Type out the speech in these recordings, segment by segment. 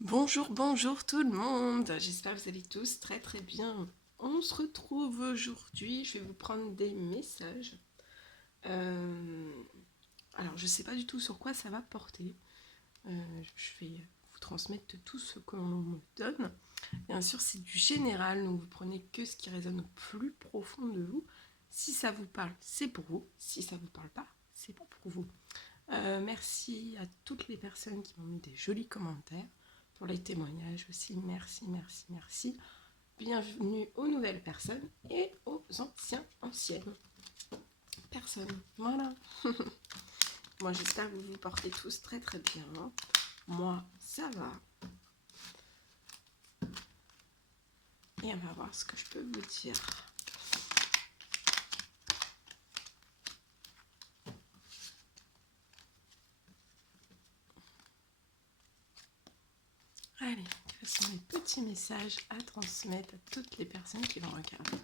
Bonjour, bonjour tout le monde. J'espère que vous allez tous très très bien. On se retrouve aujourd'hui. Je vais vous prendre des messages. Euh, alors, je ne sais pas du tout sur quoi ça va porter. Je vais vous transmettre tout ce que l'on me donne. Bien sûr, c'est du général, donc vous prenez que ce qui résonne au plus profond de vous. Si ça vous parle, c'est pour vous. Si ça ne vous parle pas, c'est pas pour vous. Merci à toutes les personnes qui m'ont mis des jolis commentaires, pour les témoignages aussi. Merci, merci, merci. Bienvenue aux nouvelles personnes et aux anciennes personnes. Voilà. Moi, j'espère que vous vous portez tous très très bien. Moi, ça va. Et on va voir ce que je peux vous dire. Allez, quels sont les petits messages à transmettre à toutes les personnes qui vont regarder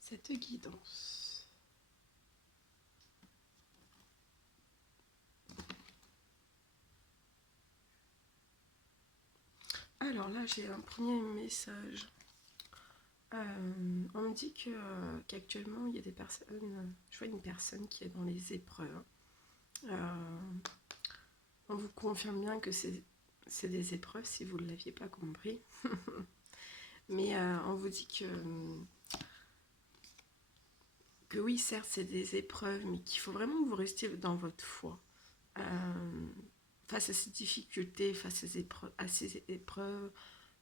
cette guidance? Alors là, j'ai un premier message. On me dit qu'actuellement, il y a des personnes, je vois une personne qui est dans les épreuves. On vous confirme bien que c'est des épreuves si vous ne l'aviez pas compris. Mais on vous dit que oui, certes, c'est des épreuves, mais qu'il faut vraiment que vous restiez dans votre foi. Face à ces difficultés, face à ces épreuves,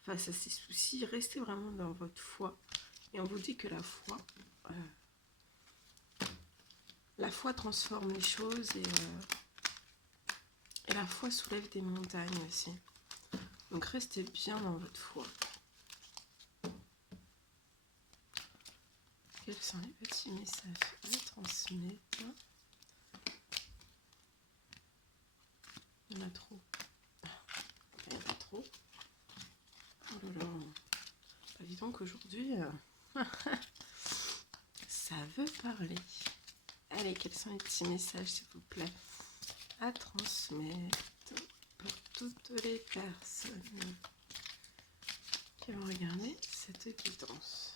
face à ces soucis, restez vraiment dans votre foi. Et on vous dit que la foi transforme les choses et la foi soulève des montagnes aussi. Donc restez bien dans votre foi. Quels sont les petits messages à transmettre? Il y en a trop. Il y en a trop. Oh là là. Bah, dis donc aujourd'hui, ça veut parler. Allez, quels sont les petits messages, s'il vous plaît, à transmettre pour toutes les personnes qui vont regarder cette guidance?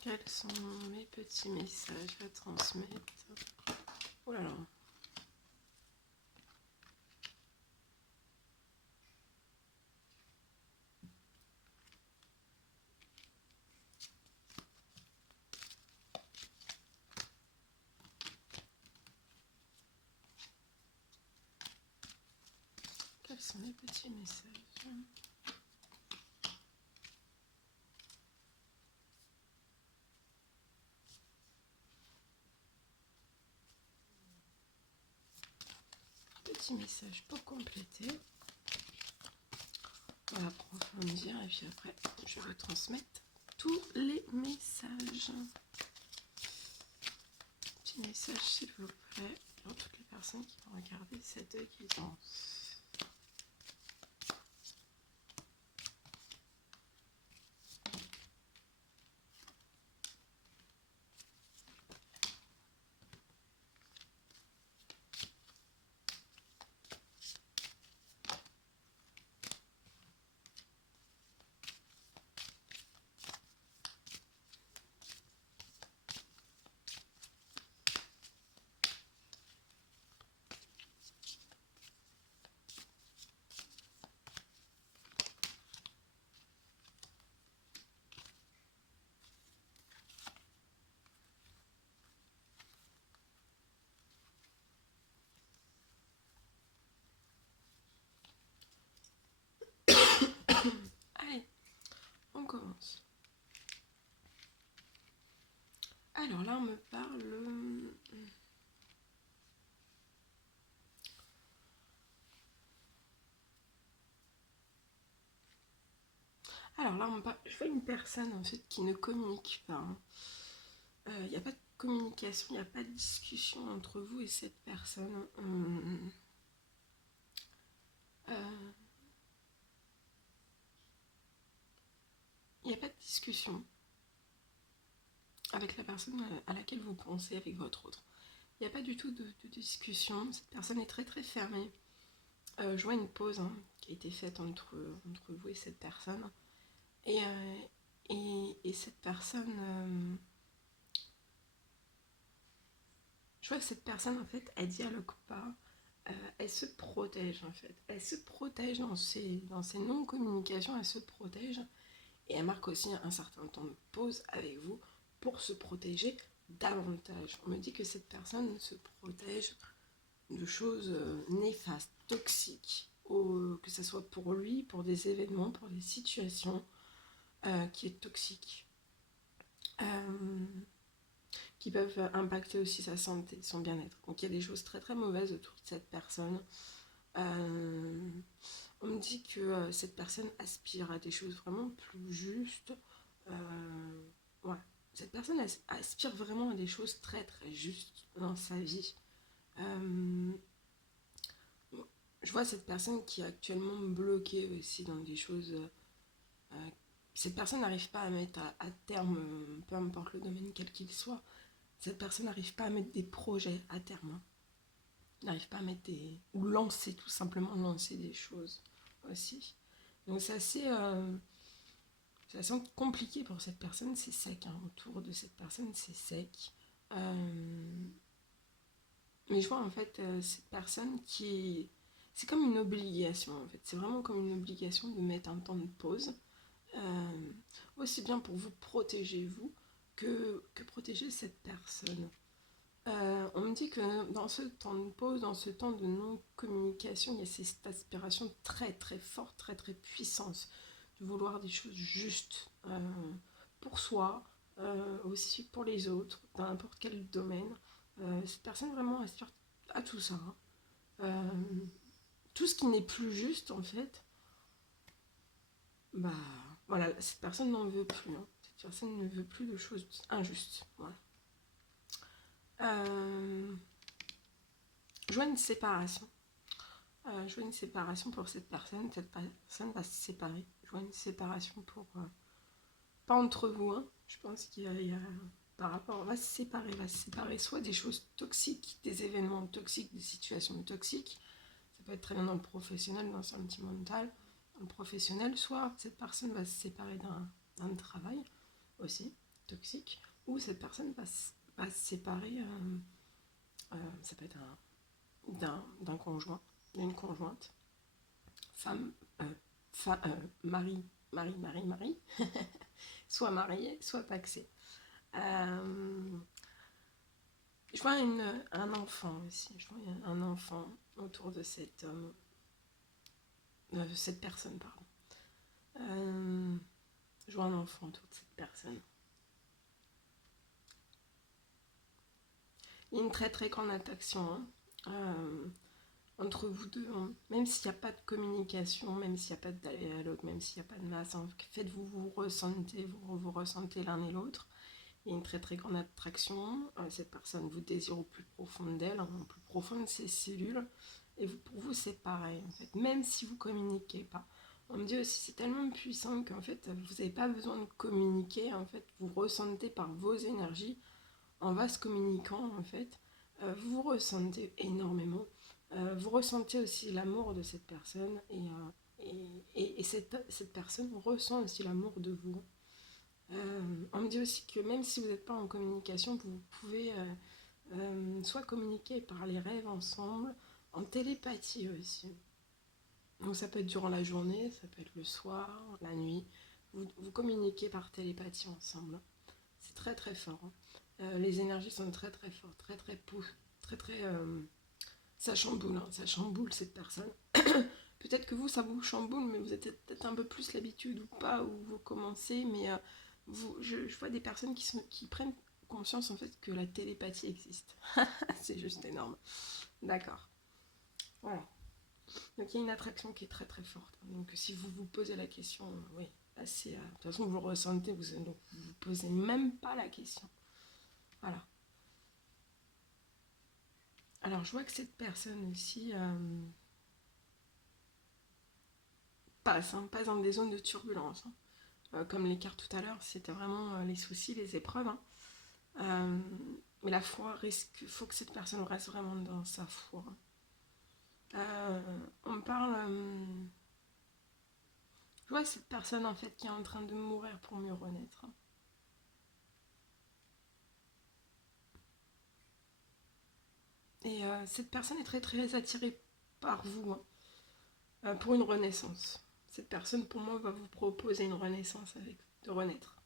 Quels sont mes petits messages à transmettre? Oh là là. Quels sont les petits messages? Petit message pour compléter. On va approfondir et puis après je vais transmettre tous les messages. Petit message s'il vous plaît pour toutes les personnes qui vont regarder cette guidance. Allez, on commence. Alors là, on me parle. Alors là, je vois une personne en fait qui ne communique pas. Il n'y a pas de communication, il n'y a pas de discussion entre vous et cette personne. Il n'y a pas de discussion avec la personne à laquelle vous pensez, avec votre autre. Il n'y a pas du tout de discussion, cette personne est très très fermée. Je vois une pause qui a été faite entre vous et cette personne. Et, cette personne... je vois que cette personne, en fait, elle dialogue pas. Elle se protège, en fait. Elle se protège dans ses non-communications, elle se protège. Et elle marque aussi un certain temps de pause avec vous pour se protéger davantage. On me dit que cette personne se protège de choses néfastes, toxiques, que ce soit pour lui, pour des événements, pour des situations, qui est toxique, qui peuvent impacter aussi sa santé, son bien-être. Donc il y a des choses très très mauvaises autour de cette personne. On me dit que cette personne aspire à des choses vraiment plus justes. Ouais. Cette personne aspire vraiment à des choses très très justes dans sa vie. Je vois cette personne qui est actuellement bloquée aussi dans des choses. Cette personne n'arrive pas à mettre à terme, peu importe le domaine quel qu'il soit, cette personne n'arrive pas à mettre des projets à terme. N'arrive pas à mettre des... ou lancer, tout simplement lancer des choses aussi. Donc c'est assez compliqué pour cette personne, c'est sec. Autour de cette personne, c'est sec. Mais je vois en fait cette personne qui... C'est comme une obligation en fait. C'est vraiment comme une obligation de mettre un temps de pause. Aussi bien pour vous protéger vous que protéger cette personne. On me dit que dans ce temps de pause, dans ce temps de non-communication, il y a cette aspiration très très forte, très très puissante de vouloir des choses justes pour soi, aussi pour les autres, dans n'importe quel domaine. Cette personne vraiment aspire à tout ça. Tout ce qui n'est plus juste en fait, bah voilà, cette personne n'en veut plus. Cette personne ne veut plus de choses injustes. Voilà. Je vois une séparation. Je vois une séparation pour cette personne. Cette personne va se séparer. Je vois une séparation pour... pas entre vous, je pense qu'il y a par rapport... va se séparer soit des choses toxiques, des événements toxiques, des situations toxiques. Ça peut être très bien dans le professionnel, dans le sentimental, dans le professionnel. Soit cette personne va se séparer d'un travail aussi toxique, ou cette personne va se séparer... ça peut être d'un conjoint, d'une conjointe, femme, mari, soit marié, soit paxé. Je vois un enfant aussi, je vois un enfant autour de cette personne, pardon. Je vois un enfant autour de cette personne. Il y a une très très grande attraction entre vous deux, même s'il n'y a pas de communication, même s'il n'y a pas de dialogue, même s'il n'y a pas de masse, faites-vous vous ressentez l'un et l'autre. Il y a une très très grande attraction. Cette personne vous désire au plus profond d'elle, au plus profond de ses cellules. Et pour vous, c'est pareil, en fait. Même si vous ne communiquez pas. On me dit aussi, c'est tellement puissant qu'en fait, vous n'avez pas besoin de communiquer. En fait, vous ressentez par vos énergies, en vase communicant, en fait. Vous vous ressentez énormément. Vous ressentez aussi l'amour de cette personne. Et cette personne ressent aussi l'amour de vous. On me dit aussi que même si vous n'êtes pas en communication, vous pouvez soit communiquer par les rêves ensemble, en télépathie aussi. Donc ça peut être durant la journée, ça peut être le soir, la nuit. Vous communiquez par télépathie ensemble. C'est très très fort. Les énergies sont très très fortes, très très très très... ça chamboule, ça chamboule cette personne. Peut-être que vous, ça vous chamboule, mais vous avez peut-être un peu plus l'habitude ou pas, ou vous commencez, mais je vois des personnes qui prennent conscience en fait que la télépathie existe. C'est juste énorme. D'accord. Voilà. Donc il y a une attraction qui est très très forte. Donc si vous vous posez la question, oui, là c'est... de toute façon, vous le ressentez, vous ne vous posez même pas la question. Voilà. Alors je vois que cette personne aussi passe dans des zones de turbulence. comme les cartes tout à l'heure, c'était vraiment les soucis, les épreuves. Hein. Mais la foi risque, faut que cette personne reste vraiment dans sa foi. On me parle, je vois cette personne en fait qui est en train de mourir pour mieux renaître. Et cette personne est très très attirée par vous pour une renaissance. Cette personne pour moi va vous proposer une renaissance de renaître,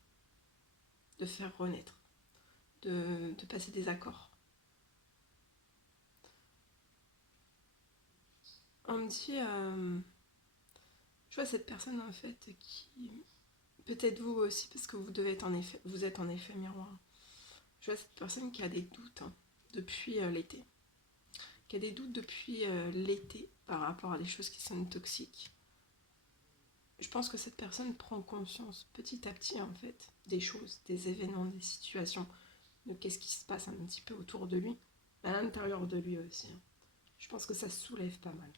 de faire renaître, de passer des accords. On me dit, je vois cette personne en fait qui, peut-être vous aussi parce que vous êtes en effet miroir. Je vois cette personne qui a des doutes depuis l'été, qui a des doutes depuis l'été par rapport à des choses qui sont toxiques. Je pense que cette personne prend conscience petit à petit en fait des choses, des événements, des situations, de qu'est-ce qui se passe un petit peu autour de lui, à l'intérieur de lui aussi. Je pense que ça soulève pas mal.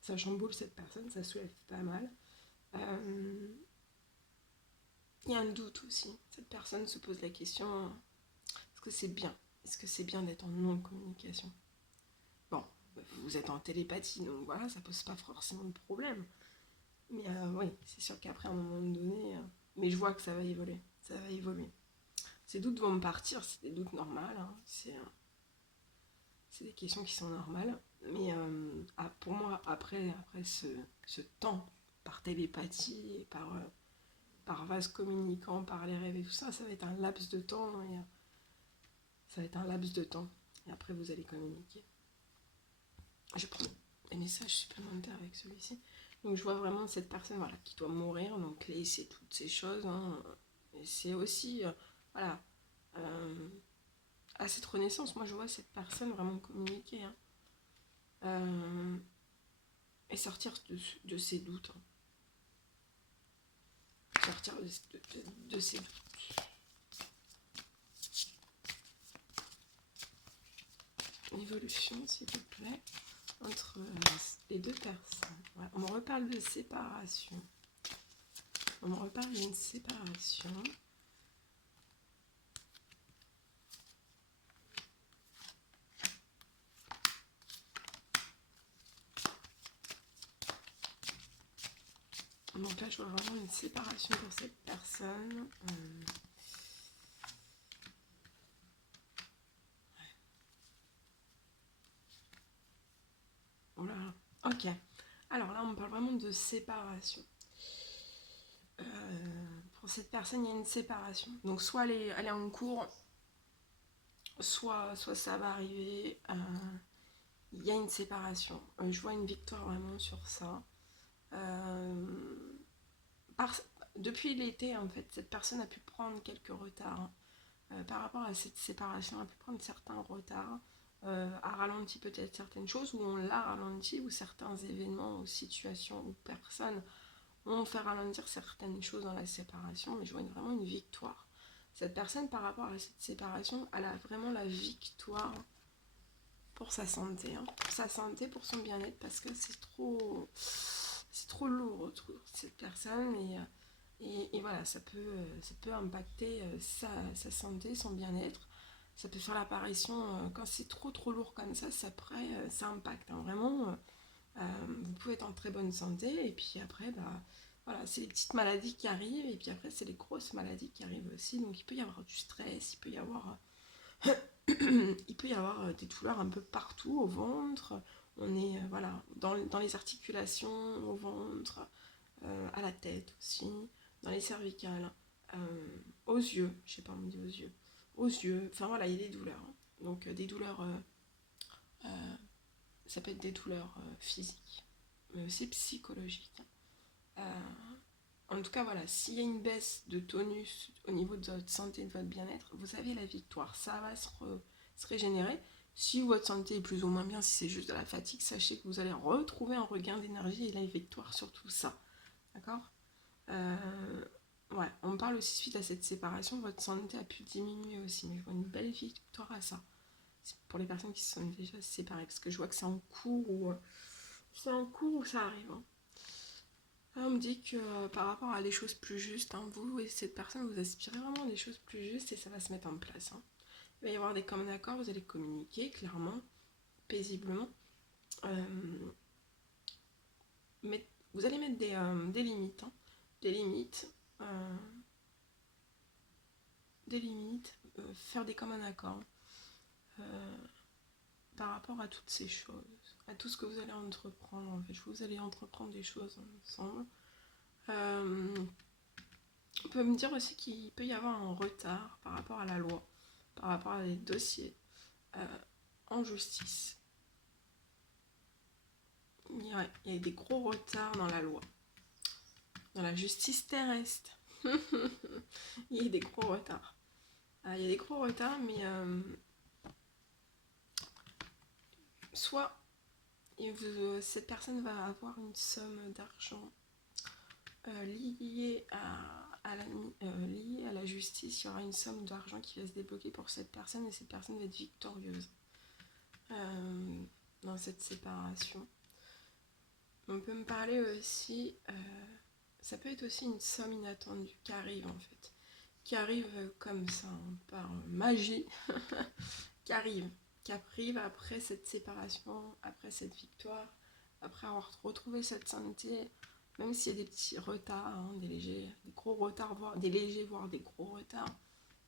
Ça chamboule cette personne, ça soulève pas mal. Il y a un doute aussi. Cette personne se pose la question, est-ce que c'est bien? Est-ce que c'est bien d'être en non-communication? Bon, vous êtes en télépathie, donc voilà, ça pose pas forcément de problème. Mais oui, c'est sûr qu'après, à un moment donné, mais je vois que ça va évoluer. Ça va évoluer. Ces doutes vont me partir, c'est des doutes normaux. Hein. C'est des questions qui sont normales. Mais pour moi, après ce temps, par télépathie et par vase communicant, par les rêves et tout ça, ça va être un laps de temps. Et, ça va être un laps de temps. Et après, vous allez communiquer. Je prends les messages supplémentaires avec celui-ci. Donc je vois vraiment cette personne voilà, qui doit mourir, donc laisser toutes ces choses. Hein. Et c'est aussi, voilà, à cette renaissance, moi je vois cette personne vraiment communiquer. Hein. Et sortir de ses doutes. Hein. Sortir de ses doutes. Évolution, s'il vous plaît, entre les deux personnes. Ouais, on me reparle de séparation. On me reparle d'une séparation. Donc là, je vois vraiment une séparation pour cette personne. Oh là là. Ok. Alors là, on parle vraiment de séparation. Pour cette personne, il y a une séparation. Donc soit elle est en cours, soit ça va arriver. Il y a une séparation. Je vois une victoire vraiment sur ça. Par, depuis l'été, en fait, cette personne a pu prendre quelques retards. Par rapport à cette séparation, a pu prendre certains retards. A ralenti peut-être certaines choses, ou on l'a ralenti, ou certains événements ou situations ou personnes ont fait ralentir certaines choses dans la séparation, mais je vois vraiment une victoire. Cette personne, par rapport à cette séparation, elle a vraiment la victoire pour sa santé, hein. Pour sa santé, pour son bien-être, parce que c'est trop lourd autour de cette personne, et voilà, ça peut impacter sa santé, son bien-être. Ça peut faire l'apparition, quand c'est trop lourd comme ça ça impacte, hein. Vraiment, vous pouvez être en très bonne santé, et puis après, bah, voilà, c'est les petites maladies qui arrivent, et puis après, c'est les grosses maladies qui arrivent aussi. Donc, il peut y avoir du stress, il peut y avoir, des douleurs un peu partout, au ventre. On est, voilà, dans les articulations, au ventre, à la tête aussi, dans les cervicales, aux yeux, je sais pas, on me dit aux yeux, enfin voilà, il y a des douleurs. Hein. Donc, des douleurs, ça peut être des douleurs physiques, mais aussi psychologiques. En tout cas, voilà, s'il y a une baisse de tonus au niveau de votre santé et de votre bien-être, vous avez la victoire. Ça va se régénérer. Si votre santé est plus ou moins bien, si c'est juste de la fatigue, sachez que vous allez retrouver un regain d'énergie et la victoire sur tout ça. D'accord. Ouais, on parle aussi suite à cette séparation, votre santé a pu diminuer aussi, mais je vois une belle victoire à ça. C'est pour les personnes qui se sont déjà séparées, parce que je vois que c'est en cours ou ça arrive. Hein. Là, on me dit que par rapport à des choses plus justes, hein, vous et cette personne, vous aspirez vraiment à des choses plus justes et ça va se mettre en place. Hein. Il va y avoir des communs accords, vous allez communiquer clairement, paisiblement. Euh, mais vous allez mettre des limites. Hein. Des limites. euh, faire des communs accords par rapport à toutes ces choses, à tout ce que vous allez entreprendre. En fait, vous allez entreprendre des choses ensemble. On peut me dire aussi qu'il peut y avoir un retard par rapport à la loi, par rapport à des dossiers en justice. Il y a des gros retards dans la loi, dans la justice terrestre. Il y a des gros retards. Il y a des gros retards, mais soit cette personne va avoir une somme d'argent liée liée à la justice. Il y aura une somme d'argent qui va se débloquer pour cette personne et cette personne va être victorieuse dans cette séparation. On peut me parler aussi, ça peut être aussi une somme inattendue qui arrive en fait, qui arrive comme ça, hein, par magie, qui arrive après cette séparation, après cette victoire, après avoir retrouvé cette santé, même s'il y a des petits retards, hein, des légers, des gros retards, voire des légers, voire des gros retards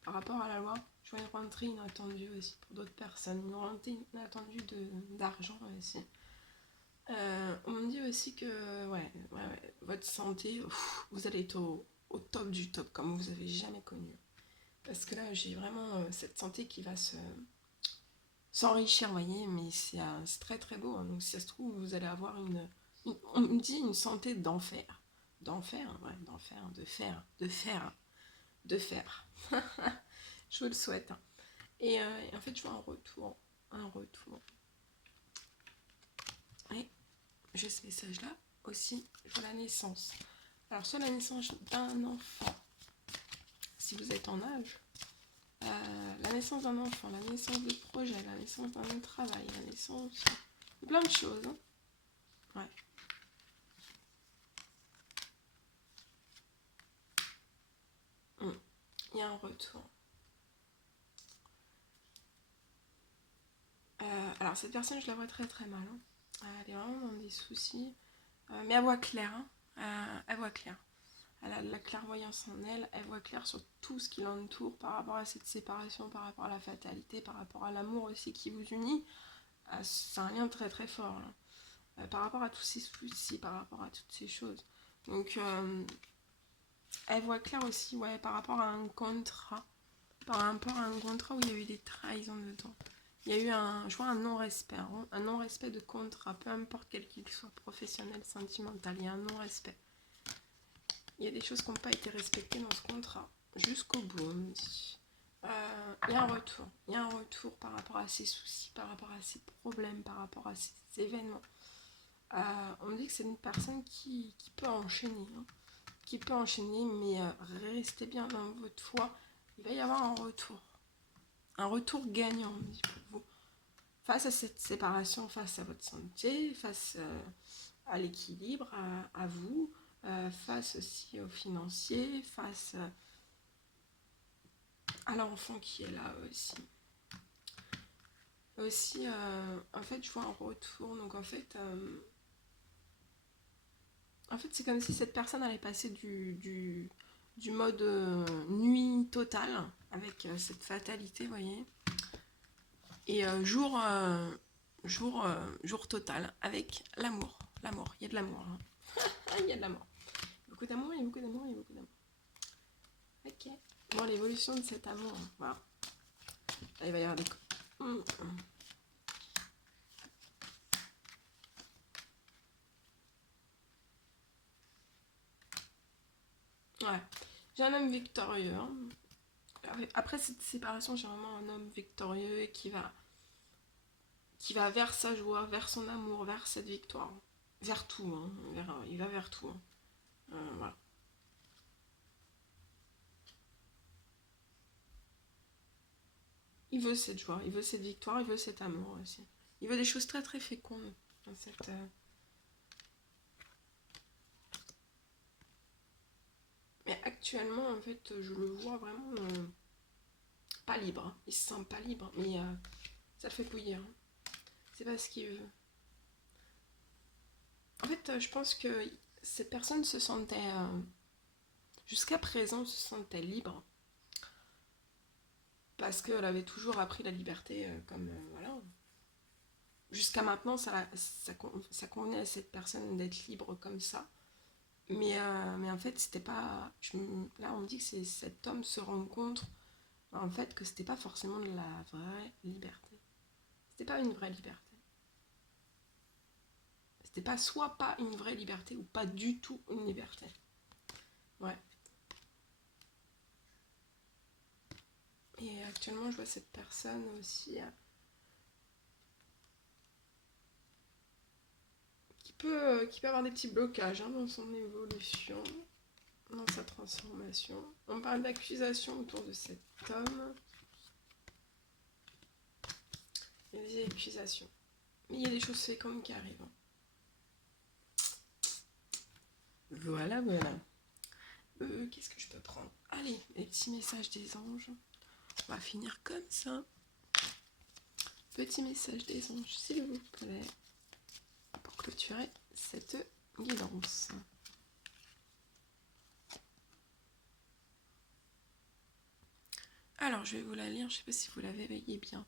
par rapport à la loi. Je vois une rentrée inattendue aussi pour d'autres personnes, une rentrée inattendue d'argent aussi. On me dit aussi que votre santé, vous allez être au top du top, comme vous avez jamais connu. Parce que là, j'ai vraiment cette santé qui va s'enrichir, vous voyez, mais c'est très très beau. Hein. Donc si ça se trouve, vous allez avoir on me dit une santé d'enfer. D'enfer, ouais, d'enfer, de fer. Je vous le souhaite. Hein. Et en fait, je vois un retour. Et j'ai ce message-là aussi, je vois la naissance. Alors, soit la naissance d'un enfant, si vous êtes en âge, la naissance d'un enfant, la naissance de projet, la naissance d'un travail, la naissance de plein de choses. Hein. Ouais. Il y a un retour. Alors, cette personne, je la vois très très mal. Hein. Elle est vraiment dans des soucis. Mais elle voit clair. Hein. Elle voit clair. Elle a de la clairvoyance en elle. Elle voit clair sur tout ce qui l'entoure par rapport à cette séparation, par rapport à la fatalité, par rapport à l'amour aussi qui vous unit. C'est un lien très très fort. Là. Par rapport à tous ces soucis, par rapport à toutes ces choses. Donc, elle voit clair aussi, ouais, par rapport à un contrat. Par rapport à un contrat où il y a eu des trahisons dedans. Il y a eu un non-respect, un non-respect de contrat, peu importe quel qu'il soit, professionnel, sentimental, il y a un non-respect. Il y a des choses qui n'ont pas été respectées dans ce contrat, jusqu'au bout, on me dit. Il y a un retour par rapport à ces soucis, par rapport à ces problèmes, par rapport à ces événements. On me dit que c'est une personne qui peut enchaîner, hein, mais restez bien dans votre foi, il va y avoir un retour gagnant, on me dit pour vous. Face à cette séparation, face à votre santé, face à l'équilibre, à vous, face aussi au financier, face à l'enfant qui est là aussi. Aussi, en fait, je vois un retour. Donc, en fait, c'est comme si cette personne allait passer du mode nuit totale, avec cette fatalité, vous voyez, et jour total, avec l'amour. L'amour, il y a de l'amour. Hein. Il y a de l'amour. Beaucoup d'amour, il y a beaucoup d'amour, il y a beaucoup d'amour. Ok. Bon, l'évolution de cet amour. Voilà. Là, il va y avoir des... Ouais. J'ai un homme victorieux. Hein. Après cette séparation, j'ai vraiment un homme victorieux qui va vers sa joie, vers son amour, vers cette victoire. Vers tout. Hein. Il va vers tout. Hein. Voilà. Il veut cette joie, il veut cette victoire, il veut cet amour aussi. Il veut des choses très très fécondes dans cette... actuellement, en fait, je le vois vraiment pas libre. Hein. Il se sent pas libre, mais ça le fait bouillir. Hein. C'est pas ce qu'il veut. En fait, je pense que cette personne se sentait, jusqu'à présent, se sentait libre. Parce qu'elle avait toujours appris la liberté comme, voilà. Jusqu'à maintenant, ça convenait à cette personne d'être libre comme ça. Mais en fait, c'était pas... là, on me dit que c'est cet homme se rend compte, en fait, que c'était pas forcément de la vraie liberté. C'était pas une vraie liberté. C'était pas soit pas une vraie liberté ou pas du tout une liberté. Ouais. Et actuellement, je vois cette personne aussi qui peut avoir des petits blocages hein, dans son évolution, dans sa transformation. On parle d'accusation autour de cet homme. Il y a des accusations. Mais il y a des choses fécondes qui arrivent. Voilà, voilà. Qu'est-ce que je peux prendre? Allez, les petits messages des anges. On va finir comme ça. Petit message des anges, s'il vous plaît, pour clôturer cette guidance. Alors, je vais vous la lire, je ne sais pas si vous la veillez bien.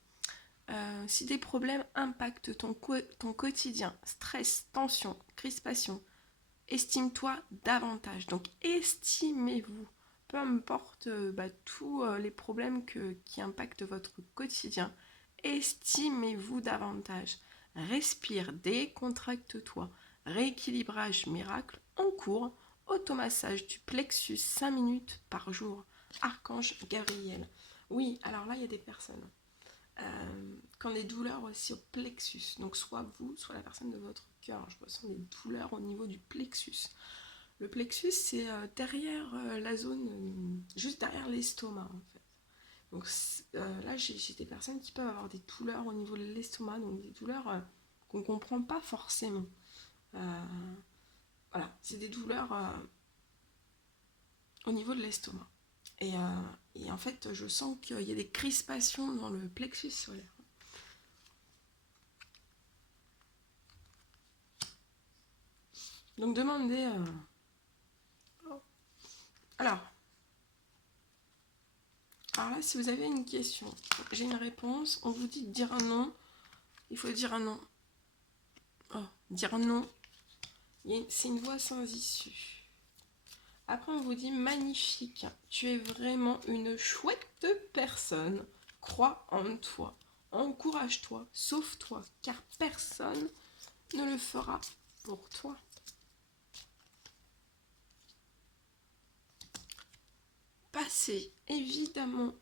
Si des problèmes impactent ton quotidien, stress, tension, crispation, estime-toi davantage. Donc, estimez-vous. Peu importe tous les problèmes qui impactent votre quotidien, estimez-vous davantage. Respire, décontracte-toi. Rééquilibrage miracle en cours. Automassage du plexus 5 minutes par jour. Archange Gabriel. Oui, alors là, il y a des personnes qui ont des douleurs aussi au plexus. Donc soit vous, soit la personne de votre cœur. Je ressens des douleurs au niveau du plexus. Le plexus, c'est derrière la zone, juste derrière l'estomac en fait. Donc là, j'ai des personnes qui peuvent avoir des douleurs au niveau de l'estomac, donc des douleurs qu'on ne comprend pas forcément. Voilà, c'est des douleurs au niveau de l'estomac. Et en fait, je sens qu'il y a des crispations dans le plexus solaire. Donc demandez... Alors là, si vous avez une question, j'ai une réponse, on vous dit de dire un non, il faut dire un non. Oh, dire non, c'est une voie sans issue. Après, on vous dit magnifique, tu es vraiment une chouette personne. Crois en toi, encourage-toi, sauve-toi, car personne ne le fera pour toi. Passé, évidemment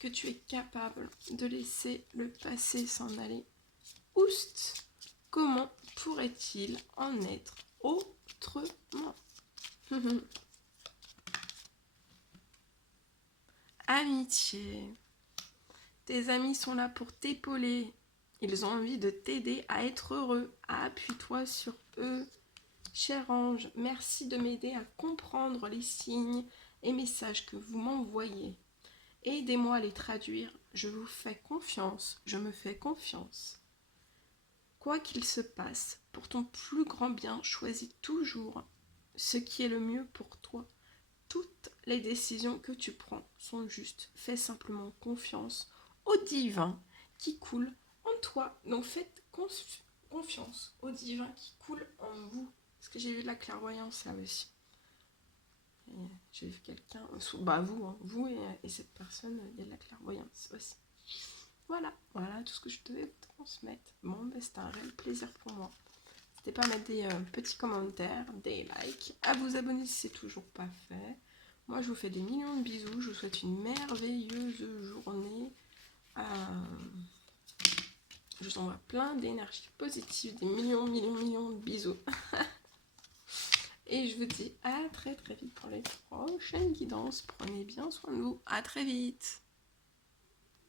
que tu es capable de laisser le passé s'en aller. Oust, comment pourrait-il en être autrement? Amitié. Tes amis sont là pour t'épauler. Ils ont envie de t'aider à être heureux. Appuie-toi sur eux. Cher ange, merci de m'aider à comprendre les signes et messages que vous m'envoyez. Aidez-moi à les traduire. Je vous fais confiance. Je me fais confiance. Quoi qu'il se passe, pour ton plus grand bien, choisis toujours ce qui est le mieux pour toi. Toutes les décisions que tu prends sont justes. Fais simplement confiance au divin qui coule en toi. Donc faites confiance au divin qui coule en vous. Parce que j'ai vu de la clairvoyance là aussi. J'ai vu quelqu'un, vous, hein, vous et cette personne, il y a de la clairvoyance aussi. Voilà tout ce que je devais vous transmettre. Bon, c'était un réel plaisir pour moi. N'hésitez pas à mettre des petits commentaires, des likes, à vous abonner si c'est toujours pas fait. Moi, je vous fais des millions de bisous. Je vous souhaite une merveilleuse journée. Je vous envoie plein d'énergie positive, des millions de bisous. Et je vous dis à très vite pour les prochaines guidances. Prenez bien soin de vous. À très vite.